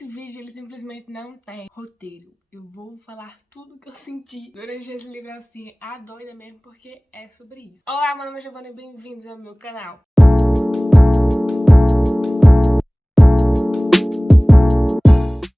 Esse vídeo, ele simplesmente não tem roteiro. Eu vou falar tudo que eu senti durante esse livro assim, a doida mesmo, porque é sobre isso. Olá, meu nome é Giovana e bem-vindos ao meu canal.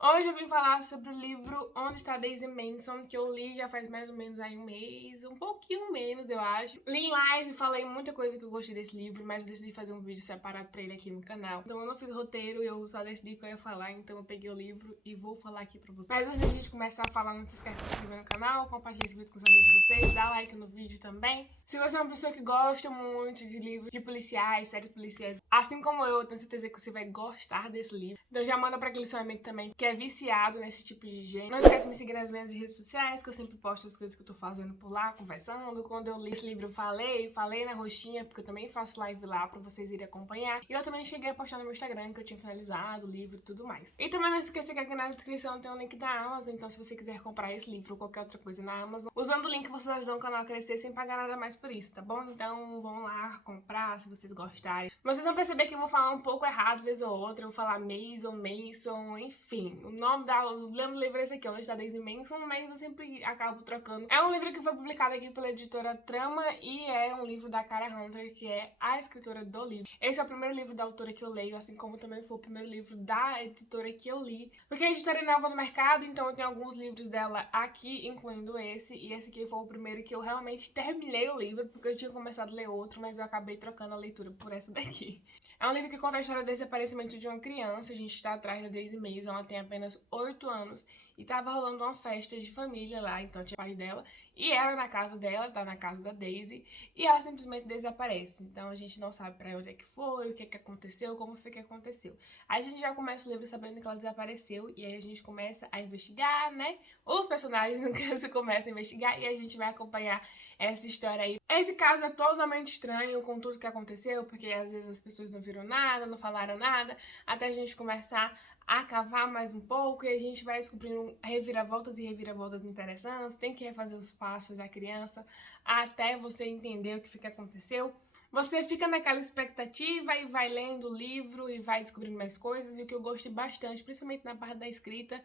Hoje eu vim falar sobre o livro Onde Está Daisy Manson, que eu li já faz mais ou menos aí um mês, um pouquinho menos, eu acho. Li em live, falei muita coisa que eu gostei desse livro, mas decidi fazer um vídeo separado pra ele aqui no canal. Então eu não fiz roteiro, eu só decidi que eu ia falar, então eu peguei o livro e vou falar aqui pra vocês. Mas antes de a gente começar a falar, não se esquece de se inscrever no canal, compartilhar esse vídeo com os amigos de vocês, dá like no vídeo também. Se você é uma pessoa que gosta muito de livros de policiais, séries policiais, assim como eu tenho certeza que você vai gostar desse livro. Então já manda pra aquele seu amigo também que é viciado nesse tipo de gênero. Não esquece de me seguir nas minhas redes sociais, que eu sempre posto as coisas que eu tô fazendo por lá, conversando. Quando eu li esse livro eu falei na roxinha, porque eu também faço live lá pra vocês irem acompanhar. E eu também cheguei a postar no meu Instagram que eu tinha finalizado o livro e tudo mais. E também não esqueça que aqui na descrição tem o link da Amazon, então se você quiser comprar esse livro ou qualquer outra coisa na Amazon, usando o link vocês ajudam o canal a crescer sem pagar nada mais por isso, tá bom? Então vão lá comprar se vocês gostarem. Vocês vão perceber que eu vou falar um pouco errado vez ou outra, eu vou falar Mason, enfim. O nome do livro é esse aqui, Onde Está Daisy Manson, mas eu sempre acabo trocando. É um livro que foi publicado aqui pela editora Trama e é um livro da Cara Hunter, que é a escritora do livro. Esse é o primeiro livro da autora que eu leio, assim como também foi o primeiro livro da editora que eu li. Porque a editora é nova no mercado, então eu tenho alguns livros dela aqui, incluindo esse. E esse aqui foi o primeiro que eu realmente terminei o livro, porque eu tinha começado a ler outro, mas eu acabei trocando a leitura por essa daqui. É um livro que conta a história do desaparecimento de uma criança. A gente está atrás da Daisy Manson, ela tem apenas 8 anos e tava rolando uma festa de família lá, então tinha pais dela e ela na casa dela, tá na casa da Daisy, e ela simplesmente desaparece. Então a gente não sabe pra onde é que foi, o que é que aconteceu, como foi que aconteceu. Aí a gente já começa o livro sabendo que ela desapareceu e aí a gente começa a investigar, né? Os personagens no caso começam a investigar e a gente vai acompanhar essa história aí. Esse caso é totalmente estranho com tudo que aconteceu, porque às vezes as pessoas não viram nada, não falaram nada, até a gente começar a cavar mais um pouco e a gente vai descobrindo reviravoltas e reviravoltas interessantes. Tem que refazer os passos da criança até você entender o que aconteceu. Você fica naquela expectativa e vai lendo o livro e vai descobrindo mais coisas. E o que eu gostei bastante, principalmente na parte da escrita,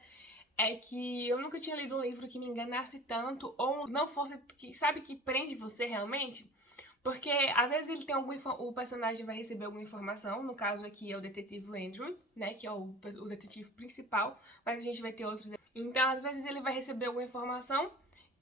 é que eu nunca tinha lido um livro que me enganasse tanto ou não fosse, sabe, que prende você realmente. Porque às vezes ele tem o personagem vai receber alguma informação, no caso aqui é o detetive Andrew, né, que é o detetive principal, mas a gente vai ter outros. Então às vezes ele vai receber alguma informação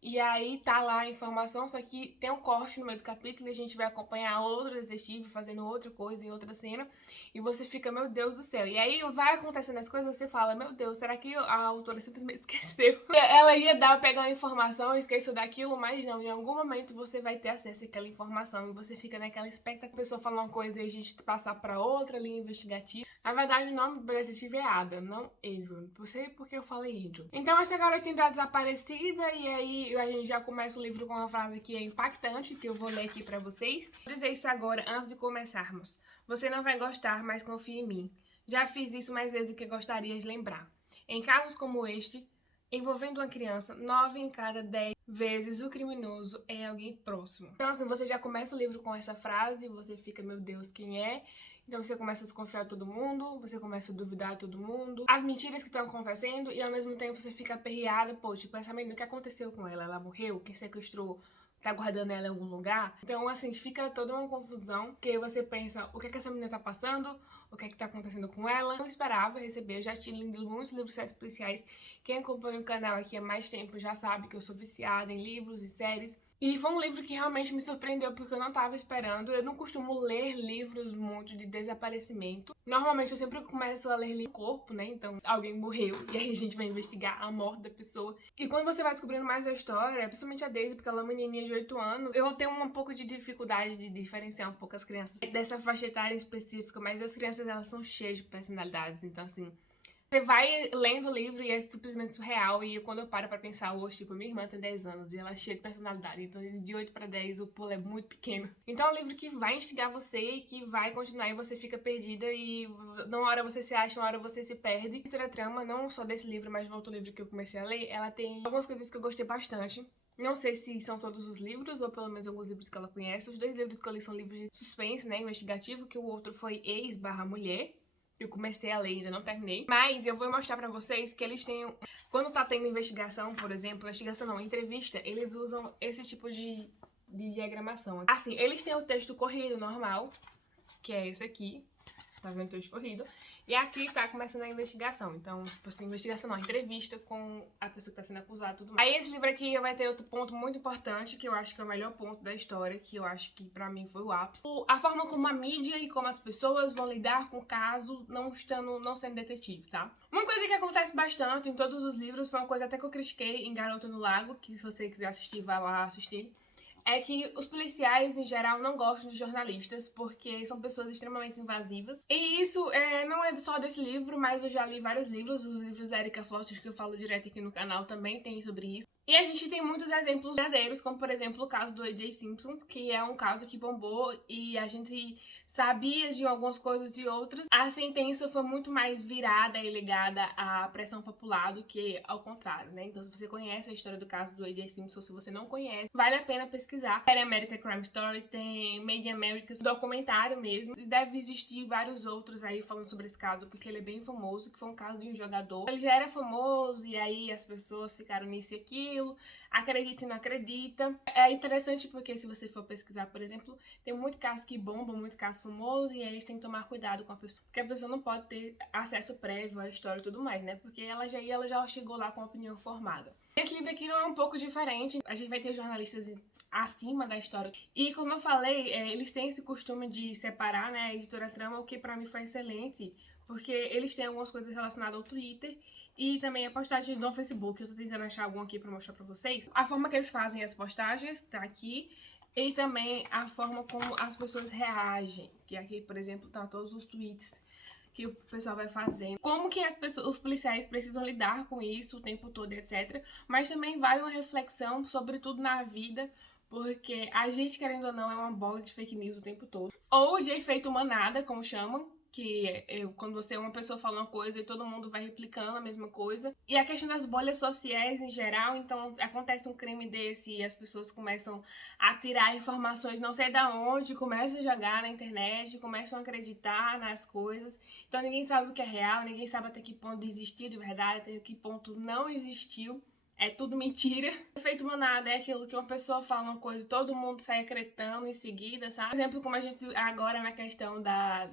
e aí tá lá a informação, só que tem um corte no meio do capítulo e a gente vai acompanhar outro detetive fazendo outra coisa em outra cena e você fica, meu Deus do céu. E aí vai acontecendo as coisas e você fala, meu Deus, será que a autora simplesmente esqueceu? Ela ia pegar uma informação, esqueceu daquilo, mas não, em algum momento você vai ter acesso àquela informação e você fica naquela expectativa, a pessoa falar uma coisa e a gente passar pra outra linha investigativa. Na verdade, o nome do detetive é Ada, não Adrian. Não sei porque eu falei Adrian. Então essa garotinha tá desaparecida e aí a gente já começa o livro com uma frase que é impactante, que eu vou ler aqui pra vocês. Vou dizer isso agora, antes de começarmos. Você não vai gostar, mas confie em mim. Já fiz isso mais vezes do que gostaria de lembrar. Em casos como este, envolvendo uma criança, 9 em cada 10 vezes o criminoso é alguém próximo. Então assim, você já começa o livro com essa frase, você fica, meu Deus, quem é? Então você começa a desconfiar de todo mundo, você começa a duvidar de todo mundo, as mentiras que estão acontecendo e ao mesmo tempo você fica aperreada, pô, tipo, essa menina, o que aconteceu com ela? Ela morreu? Quem sequestrou? Tá guardando ela em algum lugar? Então, assim, fica toda uma confusão, porque você pensa, o que é que essa menina tá passando? O que é que tá acontecendo com ela? Eu não esperava receber, eu já tinha lido muitos livros séries policiais. Quem acompanha o canal aqui há mais tempo já sabe que eu sou viciada em livros e séries. E foi um livro que realmente me surpreendeu, porque eu não tava esperando. Eu não costumo ler livros muito de desaparecimento. Normalmente eu sempre começo a ler livro do corpo, né? Então alguém morreu e aí a gente vai investigar a morte da pessoa. E quando você vai descobrindo mais a história, principalmente a Daisy, porque ela é uma menininha de 8 anos, eu tenho um pouco de dificuldade de diferenciar um pouco as crianças dessa faixa etária específica, mas as crianças, elas são cheias de personalidades, então assim, você vai lendo o livro e é simplesmente surreal. E quando eu paro pra pensar hoje, tipo, minha irmã tem 10 anos e ela é cheia de personalidade. Então, de 8 pra 10, o pulo é muito pequeno. Então, é um livro que vai instigar você e que vai continuar e você fica perdida. E uma hora você se acha, uma hora você se perde. A trama, não só desse livro, mas do outro livro que eu comecei a ler, ela tem algumas coisas que eu gostei bastante. Não sei se são todos os livros, ou pelo menos alguns livros que ela conhece. Os 2 livros que eu li são livros de suspense, né, investigativo, que o outro foi Ex/Mulher. Eu comecei a ler, ainda não terminei. Mas eu vou mostrar pra vocês que eles têm... Quando tá tendo investigação, por exemplo, investigação não, entrevista, eles usam esse tipo de diagramação. Assim, eles têm o texto corrido normal, que é esse aqui. Tá vendo o texto corrido? E aqui tá começando a investigação. Então, tipo assim, investigação não, entrevista com a pessoa que tá sendo acusada e tudo mais. Aí esse livro aqui vai ter outro ponto muito importante, que eu acho que é o melhor ponto da história, que eu acho que pra mim foi o ápice. A forma como a mídia e como as pessoas vão lidar com o caso não sendo detetives, tá? Uma coisa que acontece bastante em todos os livros, foi uma coisa até que eu critiquei em Garota no Lago, que se você quiser assistir, vai lá assistir. É que os policiais, em geral, não gostam de jornalistas porque são pessoas extremamente invasivas. E isso não é só desse livro, mas eu já li vários livros. Os livros da Erika Flotter, que eu falo direto aqui no canal, também tem sobre isso. E a gente tem muitos exemplos verdadeiros, como por exemplo o caso do O.J. Simpson, que é um caso que bombou e a gente sabia de algumas coisas e outras. A sentença foi muito mais virada e ligada à pressão popular do que ao contrário, né? Então se você conhece a história do caso do O.J. Simpson, se você não conhece, vale a pena pesquisar. Tem American Crime Stories, tem Made in America, documentário mesmo. E deve existir vários outros aí falando sobre esse caso, porque ele é bem famoso, que foi um caso de um jogador. Ele já era famoso e aí as pessoas ficaram nisso e aquilo. Acredita e não acredita. É interessante porque se você for pesquisar, por exemplo, tem muito caso que bomba, muito caso famoso, e aí eles têm que tomar cuidado com a pessoa, porque a pessoa não pode ter acesso prévio à história e tudo mais, né? Porque ela já chegou lá com a opinião formada. Esse livro aqui não é um pouco diferente, a gente vai ter jornalistas acima da história. E como eu falei, eles têm esse costume de separar, né, a editora Trama, o que pra mim foi excelente, porque eles têm algumas coisas relacionadas ao Twitter e também a postagem no Facebook. Eu tô tentando achar algum aqui pra mostrar pra vocês. A forma que eles fazem as postagens tá aqui. E também a forma como as pessoas reagem. Que aqui, por exemplo, tá todos os tweets que o pessoal vai fazendo. Como que os policiais precisam lidar com isso o tempo todo, etc. Mas também vale uma reflexão sobre tudo na vida, porque a gente, querendo ou não, é uma bola de fake news o tempo todo. Ou de efeito manada, como chamam, que quando você é uma pessoa fala uma coisa e todo mundo vai replicando a mesma coisa. E a questão das bolhas sociais em geral, então acontece um crime desse e as pessoas começam a tirar informações não sei da onde, começam a jogar na internet, começam a acreditar nas coisas. Então ninguém sabe o que é real, ninguém sabe até que ponto existiu de verdade, até que ponto não existiu. É tudo mentira. O efeito manada é aquilo que uma pessoa fala uma coisa e todo mundo sai acreditando em seguida, sabe? Por exemplo, como a gente agora na questão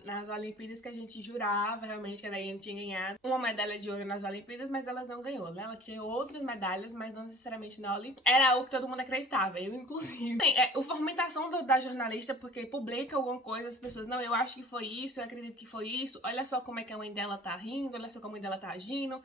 nas Olimpíadas, que a gente jurava realmente que a Daiane tinha ganhado uma medalha de ouro nas Olimpíadas, mas elas não ganhou, né? Ela tinha outras medalhas, mas não necessariamente na Olimpíada. Era o que todo mundo acreditava, eu inclusive. A fomentação da jornalista, porque publica alguma coisa, as pessoas, não, eu acho que foi isso, eu acredito que foi isso, olha só como é que a mãe dela tá rindo, olha só como a mãe dela tá agindo.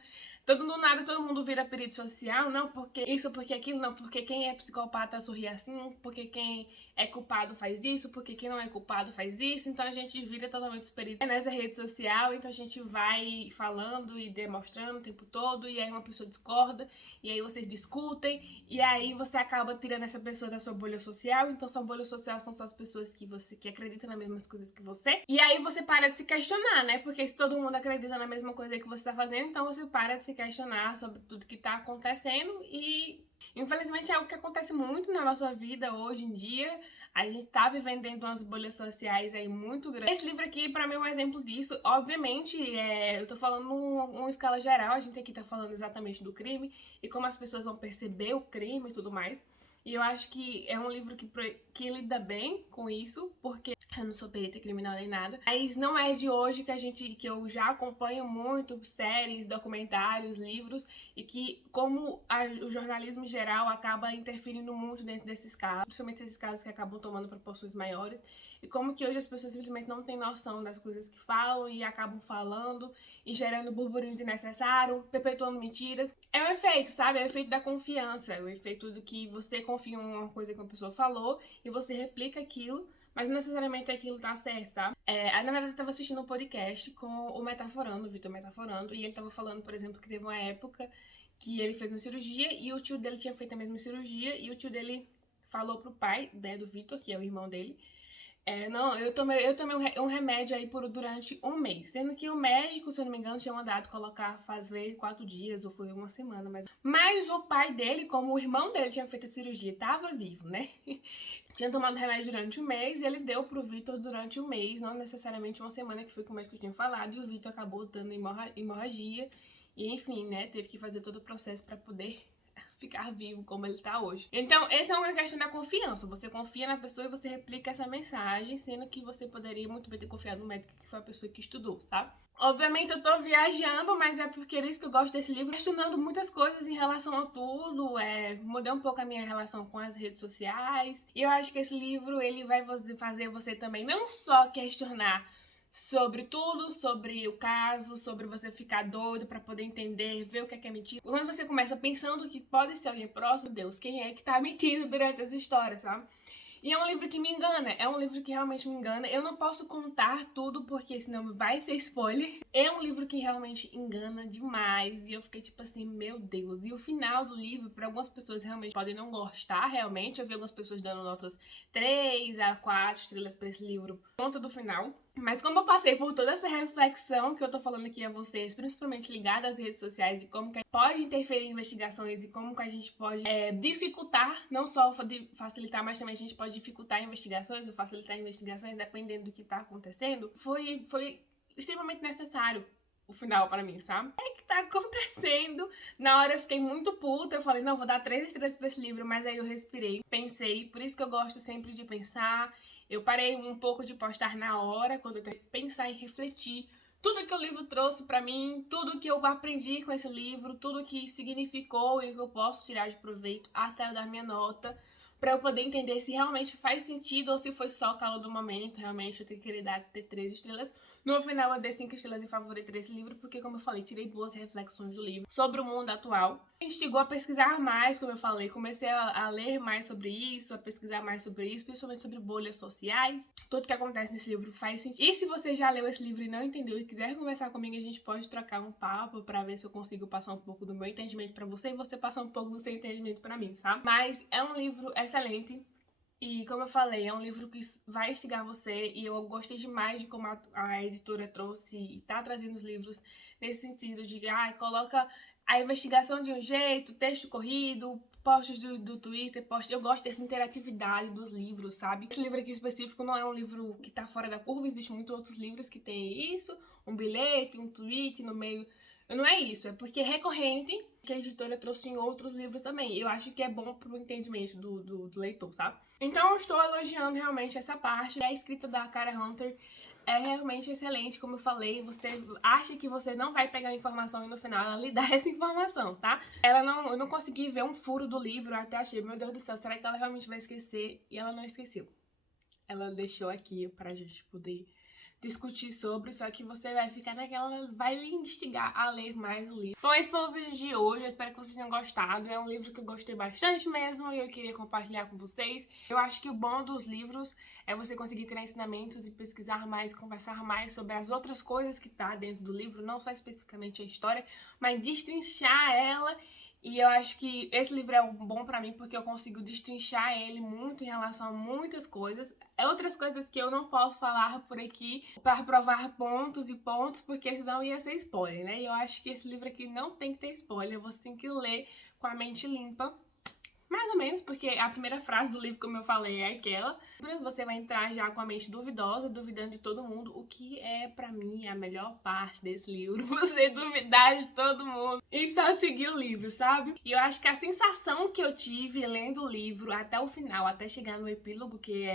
Do nada, todo mundo vira perito social, não porque isso, porque aquilo, não, porque quem é psicopata sorri assim, porque quem é culpado faz isso, porque quem não é culpado faz isso, então a gente vira totalmente os peritos nessa rede social, então a gente vai falando e demonstrando o tempo todo, e aí uma pessoa discorda, e aí vocês discutem, e aí você acaba tirando essa pessoa da sua bolha social, então sua bolha social são só as pessoas que acreditam nas mesmas coisas que você, e aí você para de se questionar, né, porque se todo mundo acredita na mesma coisa que você tá fazendo, então você para de se questionar sobre tudo que tá acontecendo e infelizmente é algo que acontece muito na nossa vida hoje em dia. A gente tá vivendo dentro de umas bolhas sociais aí muito grandes. Esse livro aqui, pra mim, é um exemplo disso. Obviamente, eu tô falando numa escala geral, a gente aqui tá falando exatamente do crime e como as pessoas vão perceber o crime e tudo mais. E eu acho que é um livro que lida bem com isso, porque eu não sou perita criminal nem nada. Mas não é de hoje que eu já acompanho muito séries, documentários, livros, e que como o jornalismo em geral acaba interferindo muito dentro desses casos, principalmente esses casos que acabam tomando proporções maiores, e como que hoje as pessoas simplesmente não têm noção das coisas que falam e acabam falando e gerando burburinhos desnecessários, perpetuando mentiras. É o efeito, sabe? É o efeito da confiança, é o efeito do que você confia em uma coisa que uma pessoa falou e você replica aquilo, mas não necessariamente aquilo tá certo, tá? Na verdade, eu tava assistindo um podcast com o Metaforando, o Vitor Metaforando, e ele tava falando, por exemplo, que teve uma época que ele fez uma cirurgia e o tio dele tinha feito a mesma cirurgia e o tio dele falou pro pai, né, do Vitor, que é o irmão dele, Não, eu tomei um remédio aí durante um mês. Sendo que o médico, se eu não me engano, tinha mandado colocar fazer 4 dias, ou foi uma semana. Mas o pai dele, como o irmão dele tinha feito a cirurgia, tava vivo, né? Tinha tomado remédio durante um mês e ele deu pro Vitor durante um mês, não necessariamente uma semana, que foi o que o médico tinha falado. E o Vitor acabou dando hemorragia. E enfim, né? Teve que fazer todo o processo pra poder ficar vivo como ele tá hoje. Então, essa é uma questão da confiança. Você confia na pessoa e você replica essa mensagem, sendo que você poderia muito bem ter confiado no médico, que foi a pessoa que estudou, sabe? Obviamente eu tô viajando, mas é porque é isso que eu gosto desse livro. Estudando muitas coisas em relação a tudo, mudei um pouco a minha relação com as redes sociais. E eu acho que esse livro, ele vai fazer você também não só questionar sobre tudo, sobre o caso, sobre você ficar doido pra poder entender, ver o que é mentira. Quando você começa pensando que pode ser alguém próximo, Deus, quem é que tá mentindo durante essa história, sabe? E é um livro que me engana, é um livro que realmente me engana. Eu não posso contar tudo, porque senão vai ser spoiler. É um livro que realmente engana demais. E eu fiquei tipo assim, meu Deus. E o final do livro, para algumas pessoas realmente podem não gostar, realmente. Eu vi algumas pessoas dando notas 3 a 4 estrelas para esse livro, conta do final. Mas como eu passei por toda essa reflexão que eu tô falando aqui a vocês, principalmente ligada às redes sociais e como que pode interferir em investigações e como que a gente pode dificultar, não só facilitar, mas também a gente pode dificultar investigações ou facilitar investigações, dependendo do que tá acontecendo, foi extremamente necessário o final pra mim, sabe? O que tá acontecendo? Na hora eu fiquei muito puta, eu falei, não, vou dar 3 estrelas pra esse livro, mas aí eu respirei, pensei, por isso que eu gosto sempre de pensar. Eu parei um pouco de postar na hora, quando eu tenho que pensar e refletir tudo que o livro trouxe pra mim, tudo que eu aprendi com esse livro, tudo que significou e que eu posso tirar de proveito até eu dar minha nota, pra eu poder entender se realmente faz sentido ou se foi só o calor do momento. Realmente eu tenho que ter 3 estrelas. No final eu dei 5 estrelas e favoritei esse livro porque, como eu falei, tirei boas reflexões do livro sobre o mundo atual. Me instigou a pesquisar mais, como eu falei, comecei a ler mais sobre isso, a pesquisar mais sobre isso, principalmente sobre bolhas sociais. Tudo que acontece nesse livro faz sentido. E se você já leu esse livro e não entendeu e quiser conversar comigo, a gente pode trocar um papo pra ver se eu consigo passar um pouco do meu entendimento pra você e você passar um pouco do seu entendimento pra mim, sabe? Mas é um livro excelente. E como eu falei, é um livro que vai instigar você, e eu gostei demais de como a editora trouxe e tá trazendo os livros nesse sentido de, coloca a investigação de um jeito, texto corrido, posts do Twitter, eu gosto dessa interatividade dos livros, sabe? Esse livro aqui específico não é um livro que tá fora da curva, existem muitos outros livros que tem isso, um bilhete, um tweet no meio. Não é isso, é porque é recorrente, que a editora trouxe em outros livros também. Eu acho que é bom pro entendimento do leitor, sabe? Então eu estou elogiando realmente essa parte. A escrita da Kara Hunter é realmente excelente, como eu falei. Você acha que você não vai pegar a informação e no final ela lhe dá essa informação, tá? Eu não consegui ver um furo do livro, eu até achei, meu Deus do céu, será que ela realmente vai esquecer? E ela não esqueceu. Ela deixou aqui pra gente poder discutir sobre, só que você vai ficar naquela, vai lhe instigar a ler mais o livro. Bom, esse foi o vídeo de hoje, eu espero que vocês tenham gostado. É um livro que eu gostei bastante mesmo e eu queria compartilhar com vocês. Eu acho que o bom dos livros é você conseguir ter ensinamentos e pesquisar mais, conversar mais sobre as outras coisas que tá dentro do livro, não só especificamente a história, mas destrinchar ela. E eu acho que esse livro é bom pra mim porque eu consigo destrinchar ele muito em relação a muitas coisas. Outras coisas que eu não posso falar por aqui para provar pontos e pontos, porque senão ia ser spoiler, né? E eu acho que esse livro aqui não tem que ter spoiler, você tem que ler com a mente limpa. Mais ou menos, porque a primeira frase do livro, como eu falei, é aquela. Você vai entrar já com a mente duvidosa, duvidando de todo mundo, o que é, pra mim, a melhor parte desse livro. Você duvidar de todo mundo e só seguir o livro, sabe? E eu acho que a sensação que eu tive lendo o livro até o final, até chegar no epílogo, que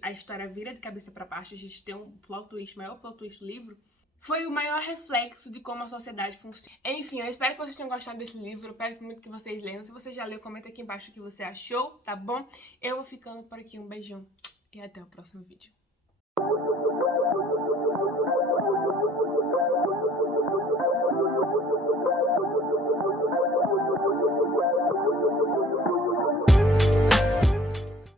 a história vira de cabeça pra baixo, a gente tem um plot twist, maior plot twist do livro, foi o maior reflexo de como a sociedade funciona. Enfim, eu espero que vocês tenham gostado desse livro. Eu peço muito que vocês leiam. Se você já leu, comenta aqui embaixo o que você achou, tá bom? Eu vou ficando por aqui. Um beijão e até o próximo vídeo.